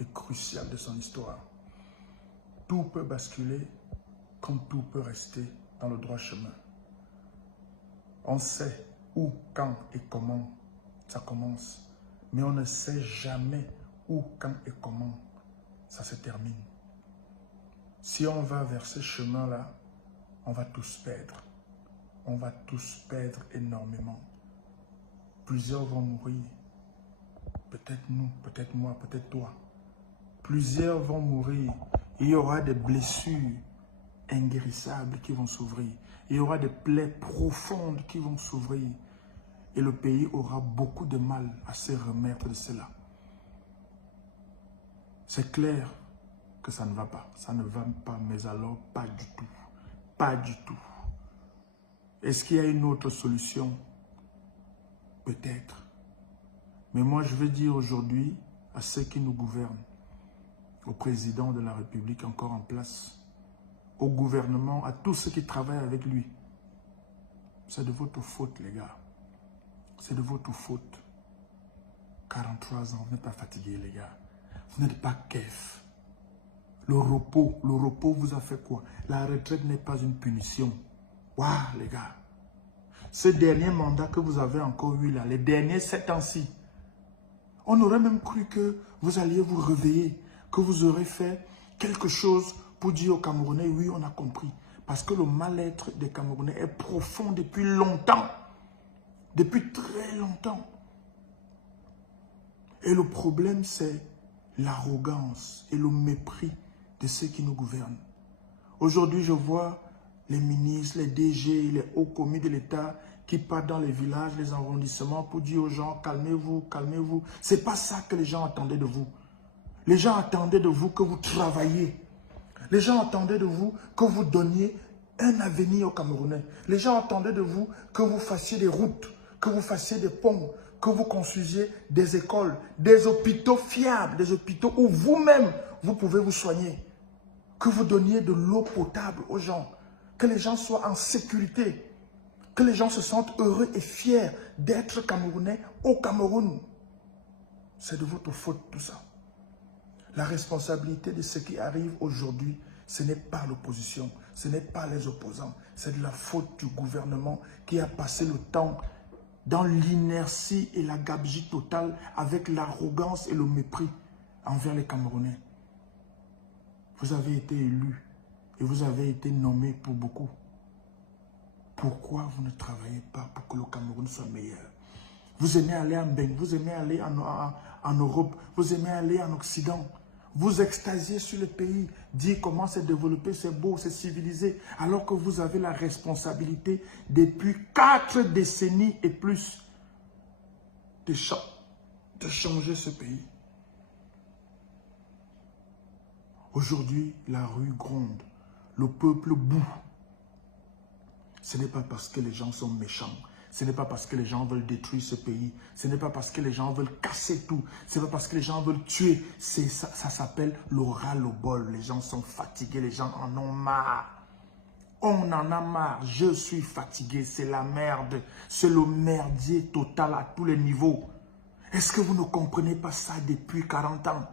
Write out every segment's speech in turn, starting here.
et crucial de son histoire. Tout peut basculer comme tout peut rester dans le droit chemin. On sait où, quand et comment ça commence, mais on ne sait jamais où, quand et comment ça se termine. Si on va vers ce chemin-là, on va tous perdre. On va tous perdre énormément. Plusieurs vont mourir. Peut-être nous, peut-être moi, peut-être toi. Plusieurs vont mourir. Il y aura des blessures inguérissables qui vont s'ouvrir. Il y aura des plaies profondes qui vont s'ouvrir. Et le pays aura beaucoup de mal à se remettre de cela. C'est clair que ça ne va pas. Ça ne va pas, mais alors pas du tout. Pas du tout. Est-ce qu'il y a une autre solution? Peut-être. Mais moi, je veux dire aujourd'hui à ceux qui nous gouvernent, au président de la République encore en place, au gouvernement, à tous ceux qui travaillent avec lui. C'est de votre faute, les gars. C'est de votre faute. 43 ans, vous n'êtes pas fatigué, les gars. Vous n'êtes pas kef. Le repos vous a fait quoi? La retraite n'est pas une punition. Waouh, les gars. Ce dernier mandat que vous avez encore eu là, les derniers 7 ans-ci, on aurait même cru que vous alliez vous réveiller, que vous aurez fait quelque chose pour dire aux Camerounais, oui, on a compris. Parce que le mal-être des Camerounais est profond depuis longtemps. Depuis très longtemps. Et le problème, c'est l'arrogance et le mépris de ceux qui nous gouvernent. Aujourd'hui, je vois les ministres, les DG, les hauts commis de l'État qui partent dans les villages, les arrondissements pour dire aux gens, calmez-vous, calmez-vous. Ce n'est pas ça que les gens attendaient de vous. Les gens attendaient de vous que vous travailliez. Les gens attendaient de vous que vous donniez un avenir aux Camerounais. Les gens attendaient de vous que vous fassiez des routes, que vous fassiez des ponts, que vous construisiez des écoles, des hôpitaux fiables, des hôpitaux où vous-même, vous pouvez vous soigner. Que vous donniez de l'eau potable aux gens. Que les gens soient en sécurité. Que les gens se sentent heureux et fiers d'être Camerounais au Cameroun. C'est de votre faute tout ça. La responsabilité de ce qui arrive aujourd'hui, ce n'est pas l'opposition, ce n'est pas les opposants. C'est de la faute du gouvernement qui a passé le temps dans l'inertie et la gabegie totale avec l'arrogance et le mépris envers les Camerounais. Vous avez été élus et vous avez été nommés pour beaucoup. Pourquoi vous ne travaillez pas pour que le Cameroun soit meilleur? Vous aimez aller en Beng, vous aimez aller en Europe, vous aimez aller en Occident. Vous extasiez sur le pays, dire comment c'est développé, c'est beau, c'est civilisé, alors que vous avez la responsabilité depuis 4 décennies et plus de changer ce pays. Aujourd'hui, la rue gronde, le peuple boue. Ce n'est pas parce que les gens sont méchants. Ce n'est pas parce que les gens veulent détruire ce pays. Ce n'est pas parce que les gens veulent casser tout. Ce n'est pas parce que les gens veulent tuer. Ça s'appelle le ras-le-bol. Les gens sont fatigués. Les gens en ont marre. On en a marre. Je suis fatigué. C'est la merde. C'est le merdier total à tous les niveaux. Est-ce que vous ne comprenez pas ça depuis 40 ans?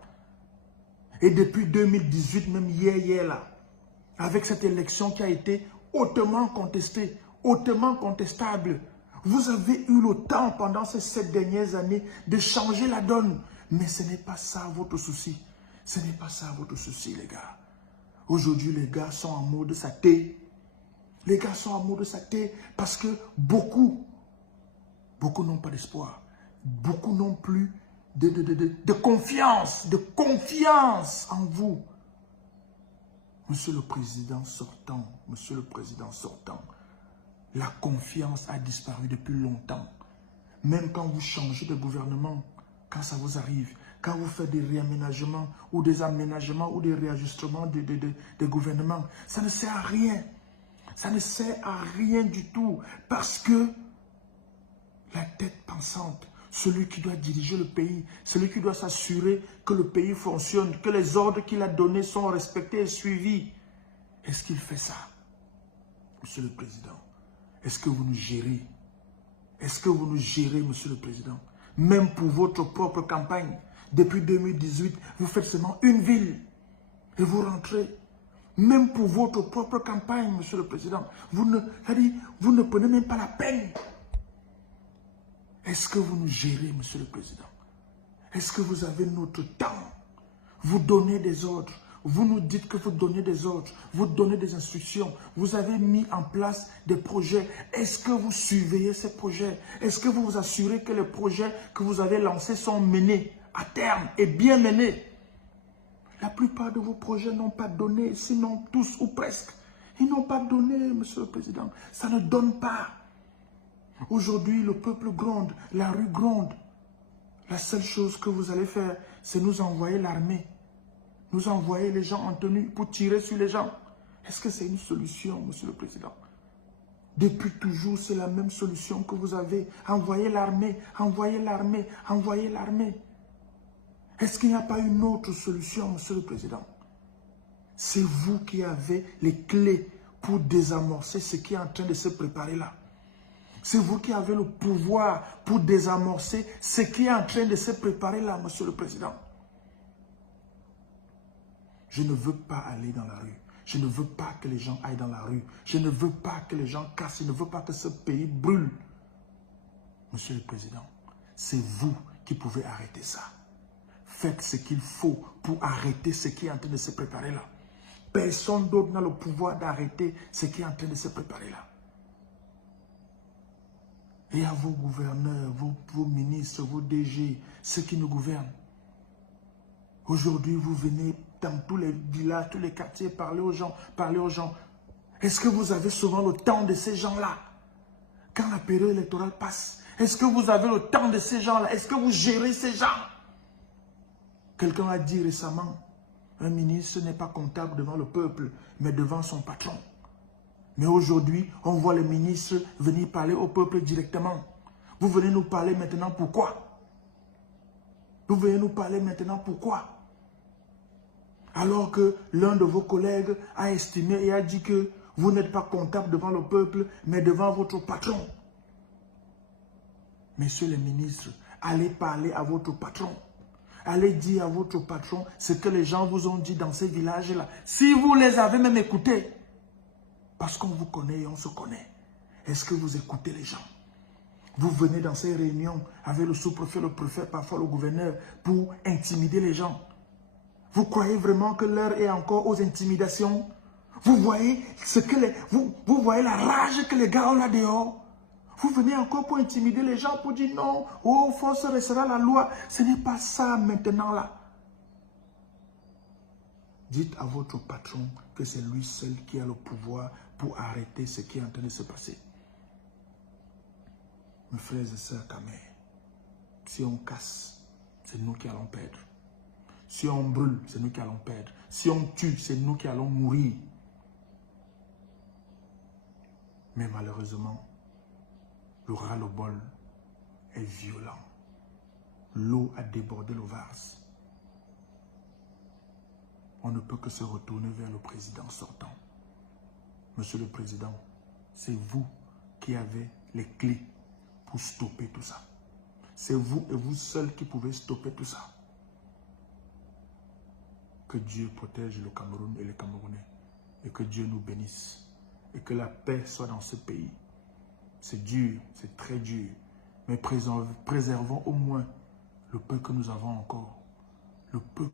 Et depuis 2018, même hier là, avec cette élection qui a été hautement contestée, hautement contestable. Vous avez eu le temps pendant ces 7 dernières années de changer la donne. Mais ce n'est pas ça votre souci. Ce n'est pas ça votre souci, les gars. Aujourd'hui, les gars sont en mode saté. Les gars sont en mode saté parce que beaucoup n'ont pas d'espoir. Beaucoup n'ont plus de confiance en vous. Monsieur le Président sortant, la confiance a disparu depuis longtemps. Même quand vous changez de gouvernement, quand ça vous arrive, quand vous faites des réaménagements ou des aménagements ou des réajustements de gouvernement, ça ne sert à rien. Ça ne sert à rien du tout parce que la tête pensante, celui qui doit diriger le pays, celui qui doit s'assurer que le pays fonctionne, que les ordres qu'il a donnés sont respectés et suivis. Est-ce qu'il fait ça, Monsieur le Président? Est-ce que vous nous gérez? Est-ce que vous nous gérez, Monsieur le Président? Même pour votre propre campagne, Depuis 2018, vous faites seulement une ville et vous rentrez. Même pour votre propre campagne, Monsieur le Président, vous ne prenez même pas la peine. Est-ce que vous nous gérez, Monsieur le Président? Est-ce que vous avez notre temps? Vous donnez des ordres. Vous nous dites que vous donnez des ordres. Vous donnez des instructions. Vous avez mis en place des projets. Est-ce que vous surveillez ces projets? Est-ce que vous vous assurez que les projets que vous avez lancés sont menés à terme et bien menés? La plupart de vos projets n'ont pas donné, sinon tous ou presque. Ils n'ont pas donné, Monsieur le Président. Ça ne donne pas. Aujourd'hui, le peuple gronde, la rue gronde. La seule chose que vous allez faire, c'est nous envoyer l'armée. Nous envoyer les gens en tenue pour tirer sur les gens. Est-ce que c'est une solution, Monsieur le Président? Depuis toujours, c'est la même solution que vous avez. Envoyer l'armée, envoyer l'armée, envoyer l'armée. Est-ce qu'il n'y a pas une autre solution, Monsieur le Président? C'est vous qui avez les clés pour désamorcer ce qui est en train de se préparer là. C'est vous qui avez le pouvoir pour désamorcer ce qui est en train de se préparer là, Monsieur le Président. Je ne veux pas aller dans la rue. Je ne veux pas que les gens aillent dans la rue. Je ne veux pas que les gens cassent. Je ne veux pas que ce pays brûle. Monsieur le Président, c'est vous qui pouvez arrêter ça. Faites ce qu'il faut pour arrêter ce qui est en train de se préparer là. Personne d'autre n'a le pouvoir d'arrêter ce qui est en train de se préparer là. Et à vos gouverneurs, vos ministres, vos DG, ceux qui nous gouvernent. Aujourd'hui, vous venez dans tous les villages, tous les quartiers, parler aux gens, parler aux gens. Est-ce que vous avez souvent le temps de ces gens-là? Quand la période électorale passe, est-ce que vous avez le temps de ces gens-là? Est-ce que vous gérez ces gens? Quelqu'un a dit récemment, un ministre n'est pas comptable devant le peuple, mais devant son patron. Mais aujourd'hui, on voit les ministres venir parler au peuple directement. Vous venez nous parler maintenant pourquoi? Vous venez nous parler maintenant pourquoi? Alors que l'un de vos collègues a estimé et a dit que vous n'êtes pas comptable devant le peuple, mais devant votre patron. Messieurs les ministres, allez parler à votre patron. Allez dire à votre patron ce que les gens vous ont dit dans ces villages-là. Si vous les avez même écoutés, parce qu'on vous connaît et on se connaît. Est-ce que vous écoutez les gens? Vous venez dans ces réunions avec le sous-préfet, le préfet, parfois le gouverneur, pour intimider les gens. Vous croyez vraiment que l'heure est encore aux intimidations? Vous voyez, vous voyez la rage que les gars ont là dehors? Vous venez encore pour intimider les gens, pour dire non, oh, force restera la loi. Ce n'est pas ça maintenant là. Dites à votre patron que c'est lui seul qui a le pouvoir pour arrêter ce qui est en train de se passer. Mes frères et sœurs Kamer, si on casse, c'est nous qui allons perdre. Si on brûle, c'est nous qui allons perdre. Si on tue, c'est nous qui allons mourir. Mais malheureusement, le ras-le-bol est violent. L'eau a débordé le vase. On ne peut que se retourner vers le président sortant. Monsieur le Président, c'est vous qui avez les clés pour stopper tout ça. C'est vous et vous seul qui pouvez stopper tout ça. Que Dieu protège le Cameroun et les Camerounais. Et que Dieu nous bénisse. Et que la paix soit dans ce pays. C'est dur, c'est très dur. Mais préservons au moins le peu que nous avons encore. Le peu